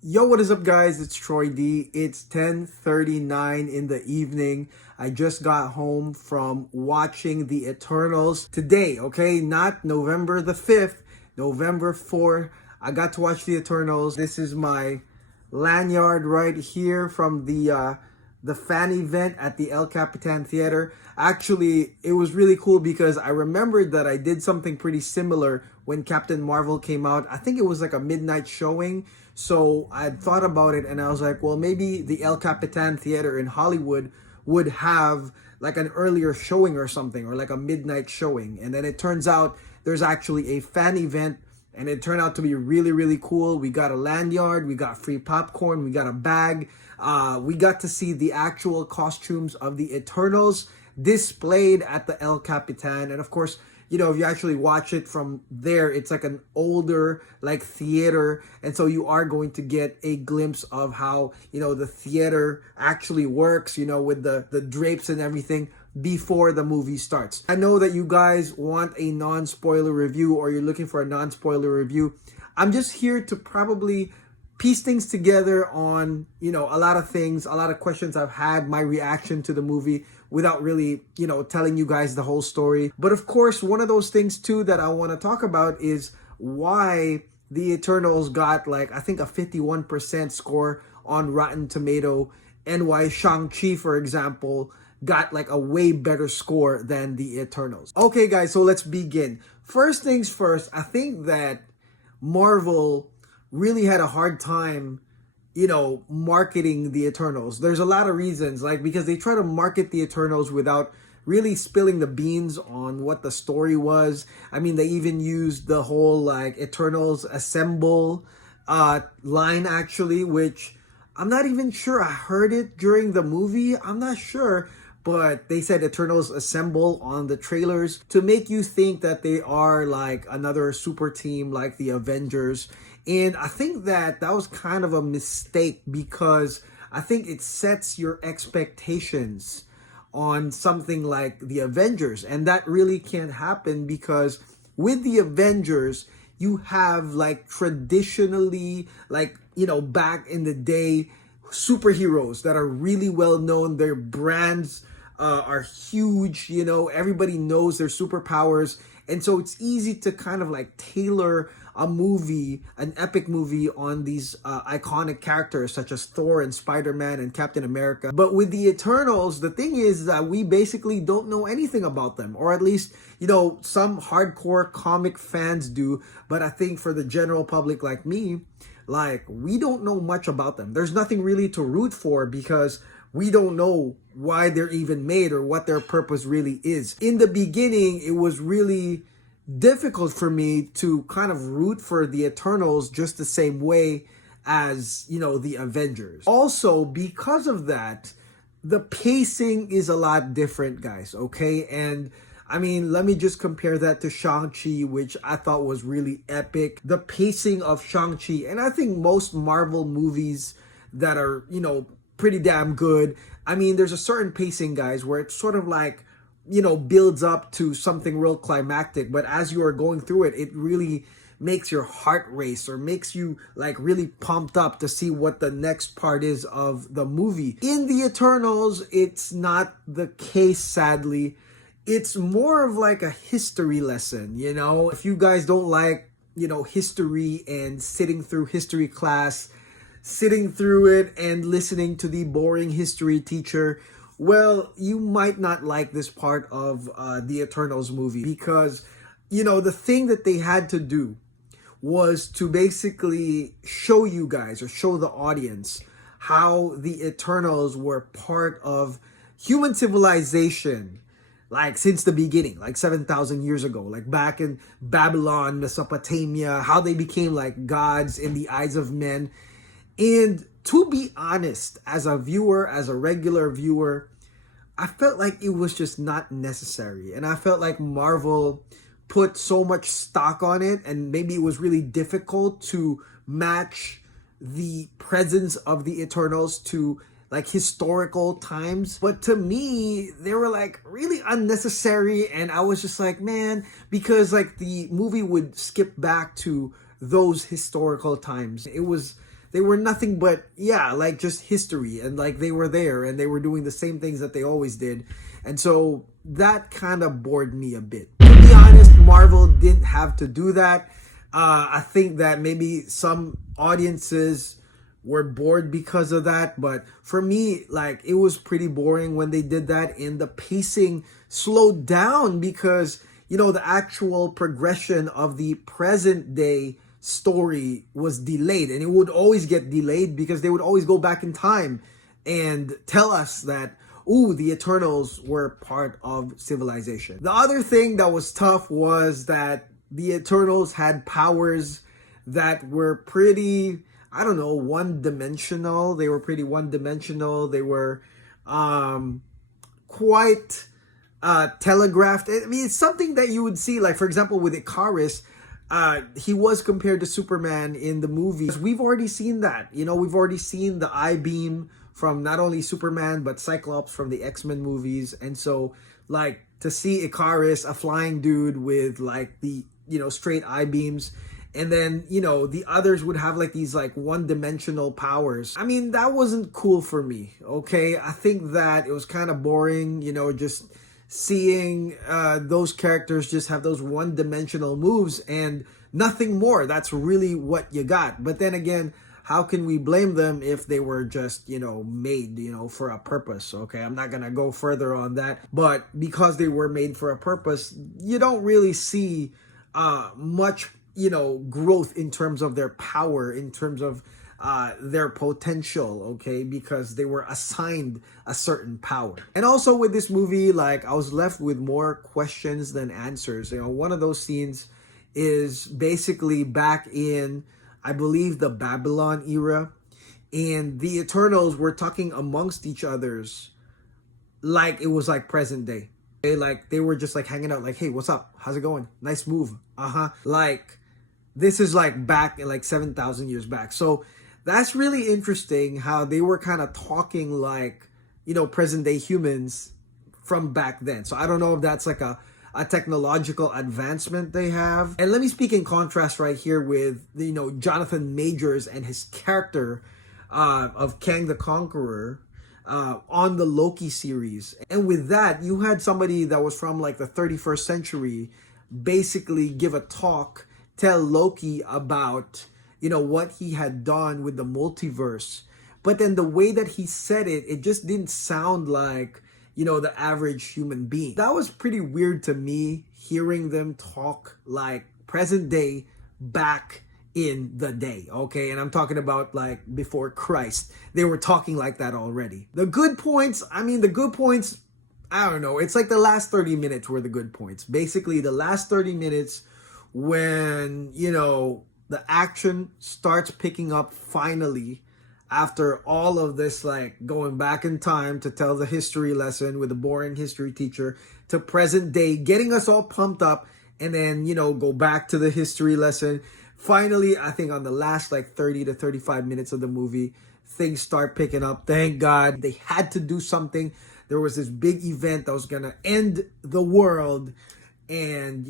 Yo, what is up, guys? It's Troy D. It's 10:39 in the evening. I just got home from watching The Eternals today, okay? Not November the 5th, November 4th. I got to watch The Eternals. This is my lanyard right here from the fan event at the El Capitan Theater. Actually, it was really cool because I remembered that I did something pretty similar when Captain Marvel came out. I think it was like a midnight showing. So I thought about it and I was like, well, maybe the El Capitan Theater in Hollywood would have like an earlier showing or something, or like a midnight showing. And then it turns out there's actually a fan event, and it turned out to be really, really cool. We got a lanyard, we got free popcorn, we got a bag. We got to see the actual costumes of the Eternals displayed at the El Capitan. And of course, if you actually watch it from there, it's like an older like theater. And so you are going to get a glimpse of how, the theater actually works, with the drapes and everything before the movie starts. I know that you guys want a non-spoiler review, or you're looking for a non-spoiler review. I'm just here to probably piece things together on, a lot of things, a lot of questions I've had, my reaction to the movie without really, telling you guys the whole story. But of course, one of those things too that I want to talk about is why the Eternals got like, I think a 51% score on Rotten Tomato, and why Shang-Chi, for example, got like a way better score than the Eternals. Okay, guys, so let's begin. First things first, I think that Marvel really had a hard time, marketing the Eternals. There's a lot of reasons, like because they try to market the Eternals without really spilling the beans on what the story was. I mean, they even used the whole like Eternals Assemble line actually, which I'm not even sure I heard it during the movie. I'm not sure. But they said Eternals Assemble on the trailers to make you think that they are like another super team like the Avengers. And I think that was kind of a mistake, because I think it sets your expectations on something like the Avengers. And that really can't happen, because with the Avengers, you have like traditionally, like, back in the day, superheroes that are really well known. Their brands are huge, everybody knows their superpowers. And so it's easy to kind of like tailor a movie, an epic movie, on these iconic characters such as Thor and Spider-Man and Captain America. But with the Eternals, the thing is that we basically don't know anything about them, or at least, some hardcore comic fans do. But I think for the general public like me, like, we don't know much about them. There's nothing really to root for, because we don't know why they're even made or what their purpose really is. In the beginning, it was really difficult for me to kind of root for the Eternals just the same way as, the Avengers. Also, because of that, the pacing is a lot different, guys, okay? And I mean, let me just compare that to Shang-Chi, which I thought was really epic. The pacing of Shang-Chi, and I think most Marvel movies that are, pretty damn good. I mean, there's a certain pacing, guys, where it's sort of like, builds up to something real climactic. But as you are going through it, it really makes your heart race, or makes you like really pumped up to see what the next part is of the movie. In the Eternals, it's not the case, sadly. It's more of like a history lesson, If you guys don't like, history and sitting through history class, sitting through it and listening to the boring history teacher, well, you might not like this part of the Eternals movie, because, the thing that they had to do was to basically show you guys, or show the audience, how the Eternals were part of human civilization, like since the beginning, like 7,000 years ago, like back in Babylon, Mesopotamia, how they became like gods in the eyes of men. And to be honest, as a viewer, as a regular viewer, I felt like it was just not necessary. And I felt like Marvel put so much stock on it, and maybe it was really difficult to match the presence of the Eternals to like historical times. But to me, they were like really unnecessary. And I was just like, man, because like the movie would skip back to those historical times. It was they were nothing but, yeah, like just history, and like they were there and they were doing the same things that they always did. And so that kind of bored me a bit. To be honest, Marvel didn't have to do that. I think that maybe some audiences were bored because of that, but for me, like, it was pretty boring when they did that, and the pacing slowed down because, the actual progression of the present day story was delayed, and it would always get delayed because they would always go back in time and tell us that, ooh, the Eternals were part of civilization. The other thing that was tough was that the Eternals had powers that were pretty, I don't know, one-dimensional. They were pretty one-dimensional. They were quite telegraphed. I mean, it's something that you would see, like, for example, with Icarus, he was compared to Superman in the movies. We've already seen that. We've already seen the I-beam from not only Superman, but Cyclops from the X-Men movies. And so, like, to see Icarus, a flying dude with, like, the, straight I-beams, and then, the others would have like these like one-dimensional powers. I mean, that wasn't cool for me, okay? I think that it was kind of boring, just seeing those characters just have those one-dimensional moves and nothing more. That's really what you got. But then again, how can we blame them if they were just, made, for a purpose, okay? I'm not going to go further on that. But because they were made for a purpose, you don't really see much growth in terms of their power, in terms of their potential, okay, because they were assigned a certain power. And also with this movie, like, I was left with more questions than answers. One of those scenes is basically back in, I believe, the Babylon era, and the Eternals were talking amongst each others like it was like present day. Like, they were just like hanging out, like, hey, what's up? How's it going? Nice move. Like, this is like back in like 7,000 years back. So that's really interesting how they were kind of talking like, present day humans from back then. So I don't know if that's like a technological advancement they have. And let me speak in contrast right here with, Jonathan Majors and his character of Kang the Conqueror on the Loki series. And with that, you had somebody that was from like the 31st century basically give a talk, tell Loki about, what he had done with the multiverse. But then the way that he said it, it just didn't sound like, the average human being. That was pretty weird to me, hearing them talk like present day back in the day, okay? And I'm talking about like before Christ. They were talking like that already. The good points, I don't know. It's like the last 30 minutes were the good points. Basically, the last 30 minutes when, the action starts picking up finally after all of this, like going back in time to tell the history lesson with a boring history teacher to present day, getting us all pumped up, and then, go back to the history lesson. Finally, I think on the last like 30 to 35 minutes of the movie, things start picking up. Thank God. They had to do something. There was this big event that was going to end the world, and,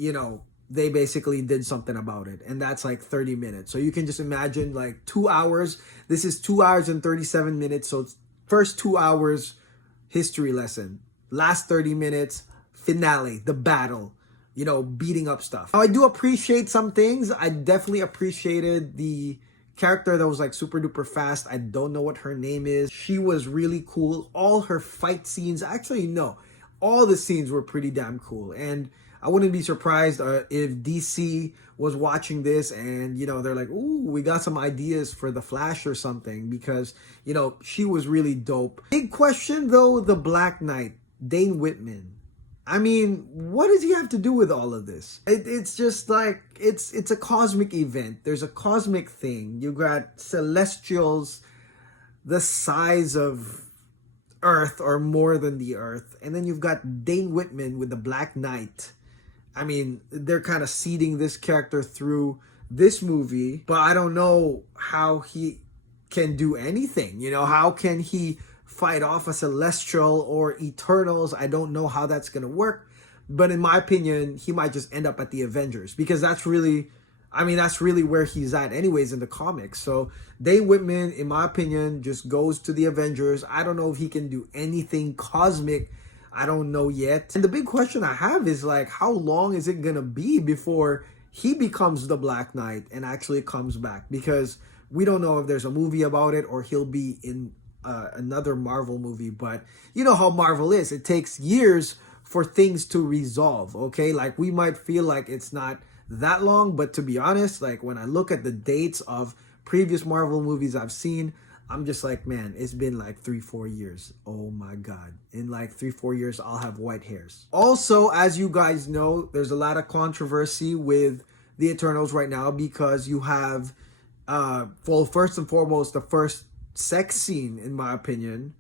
they basically did something about it. And that's like 30 minutes. So you can just imagine like 2 hours. This is 2 hours and 37 minutes. So first 2 hours, history lesson. Last 30 minutes, finale, the battle, beating up stuff. Now, I do appreciate some things. I definitely appreciated the character that was like super duper fast. I don't know what her name is. She was really cool. All her fight scenes, actually, no, all the scenes were pretty damn cool. And I wouldn't be surprised if DC was watching this and, they're like, ooh, we got some ideas for the Flash or something, because, she was really dope. Big question, though, the Black Knight, Dane Whitman. I mean, what does he have to do with all of this? It's just like, it's a cosmic event. There's a cosmic thing. You got celestials the size of Earth or more than the Earth. And then you've got Dane Whitman with the Black Knight. I mean, they're kind of seeding this character through this movie, but I don't know how he can do anything. How can he fight off a Celestial or Eternals? I don't know how that's going to work. But in my opinion, he might just end up at the Avengers, because that's really I mean, that's really where he's at anyways in the comics. So Dane Whitman, in my opinion, just goes to the Avengers. I don't know if he can do anything cosmic. I don't know yet. And the big question I have is like, how long is it gonna be before he becomes the Black Knight and actually comes back? Because we don't know if there's a movie about it or he'll be in another Marvel movie. But you know how Marvel is. It takes years for things to resolve, okay? Like, we might feel like it's not that long, but to be honest, like, when I look at the dates of previous Marvel movies I've seen, I'm just like, man, it's been like 3-4 years. Oh my God. In like 3-4 years, I'll have white hairs. Also, as you guys know, there's a lot of controversy with the Eternals right now because you have, well, first and foremost, the first sex scene, in my opinion.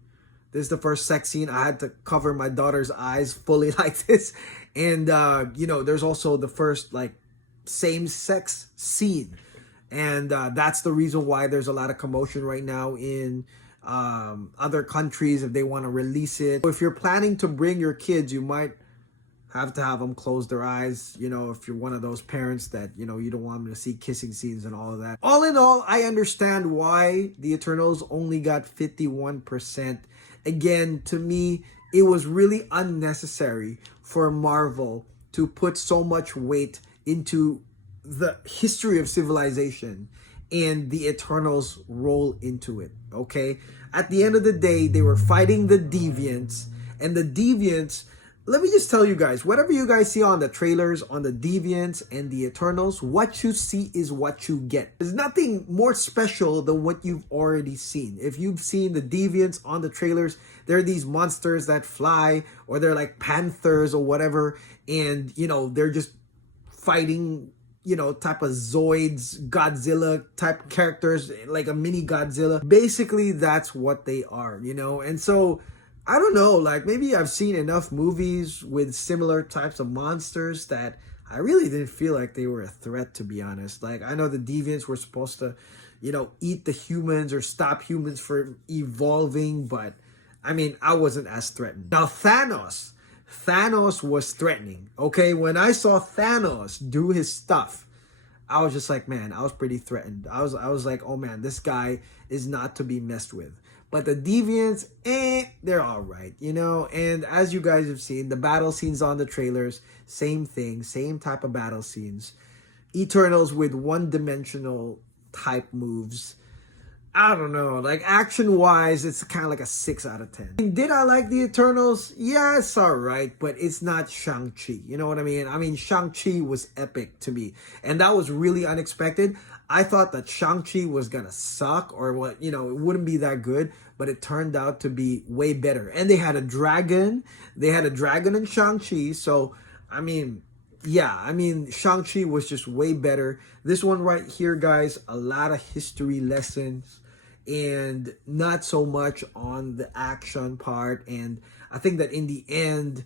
This is the first sex scene. I had to cover my daughter's eyes fully like this. And, you know, there's also the first, like, same-sex scene. And that's the reason why there's a lot of commotion right now in other countries if they want to release it. If you're planning to bring your kids, you might have to have them close their eyes, you know, if you're one of those parents that, you know, you don't want them to see kissing scenes and all of that. All in all, I understand why the Eternals only got 51%. Again, to me, it was really unnecessary for Marvel to put so much weight into the history of civilization and the Eternals' role into it, okay? At the end of the day, they were fighting the Deviants, and the Deviants, let me just tell you guys, whatever you guys see on the trailers, on the Deviants and the Eternals, what you see is what you get. There's nothing more special than what you've already seen. If you've seen the Deviants on the trailers, they're these monsters that fly, or they're like panthers or whatever, and, you know, they're just fighting, you know, type of Zoids, Godzilla type characters, like a mini Godzilla. Basically, that's what they are, you know? And so, I don't know, like, maybe I've seen enough movies with similar types of monsters that I really didn't feel like they were a threat, to be honest. Like, I know the Deviants were supposed to, you know, eat the humans or stop humans from evolving, but, I mean, I wasn't as threatened. Now, Thanos was threatening, okay? When I saw Thanos do his stuff, I was just like, man, I was pretty threatened. I was like, oh man, this guy is not to be messed with. But the Deviants, they're all right, you know? And as you guys have seen, the battle scenes on the trailers, same thing, same type of battle scenes. Eternals with one-dimensional type moves. I don't know, like, action-wise, it's kind of like a 6 out of 10. Did I like the Eternals? Yeah, it's all right, but it's not Shang-Chi. You know what I mean? I mean, Shang-Chi was epic to me, and that was really unexpected. I thought that Shang-Chi was gonna suck, or what, you know, it wouldn't be that good, but it turned out to be way better. And they had a dragon. They had a dragon in Shang-Chi, so, I mean, yeah, I mean, Shang-Chi was just way better. This one right here, guys, a lot of history lessons and not so much on the action part. And I think that in the end,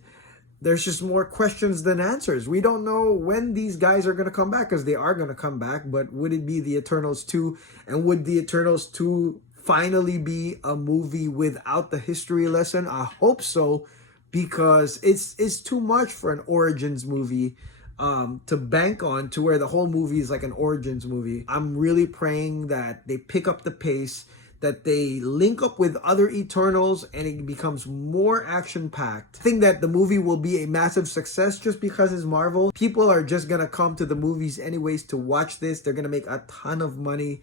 there's just more questions than answers. We don't know when these guys are going to come back, because they are going to come back. But would it be the Eternals 2? And would the Eternals 2 finally be a movie without the history lesson? I hope so, because it's too much for an Origins movie to bank on, to where the whole movie is like an Origins movie. I'm really praying that they pick up the pace, that they link up with other Eternals, and it becomes more action-packed. I think that the movie will be a massive success just because it's Marvel. People are just gonna come to the movies anyways to watch this. They're gonna make a ton of money.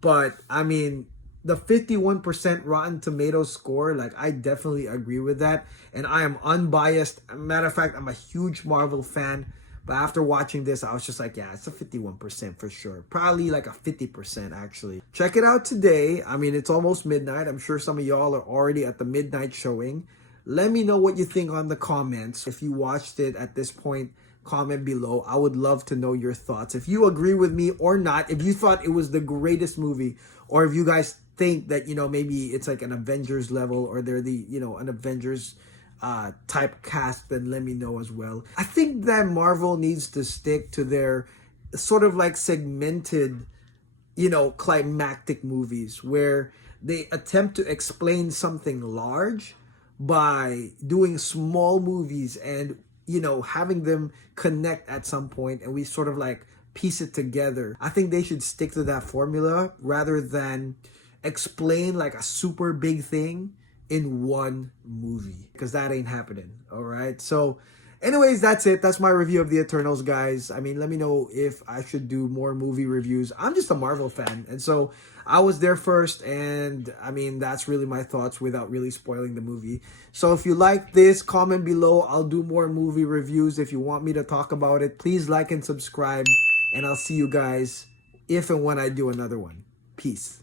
But, I mean, the 51% Rotten Tomatoes score, like, I definitely agree with that. And I am unbiased. Matter of fact, I'm a huge Marvel fan. But after watching this, I was just like, yeah, it's a 51% for sure. Probably like a 50% actually. Check it out today. I mean, it's almost midnight. I'm sure some of y'all are already at the midnight showing. Let me know what you think on the comments. If you watched it at this point, comment below. I would love to know your thoughts. If you agree with me or not, if you thought it was the greatest movie, or if you guys think that, you know, maybe it's like an Avengers level, or they're the, you know, an Avengers type cast, then let me know as well. I think that Marvel needs to stick to their sort of like segmented, you know, climactic movies, where they attempt to explain something large by doing small movies and, you know, having them connect at some point, and we sort of like piece it together. I think they should stick to that formula rather than explain like a super big thing in one movie, because that ain't happening. All right. So anyways, that's it. That's my review of the Eternals, guys. I mean, let me know if I should do more movie reviews. I'm just a Marvel fan, and so I was there first, and I mean, that's really my thoughts without really spoiling the movie. So if you like this, comment below. I'll do more movie reviews. If you want me to talk about it, please like and subscribe, and I'll see you guys if and when I do another one. Peace.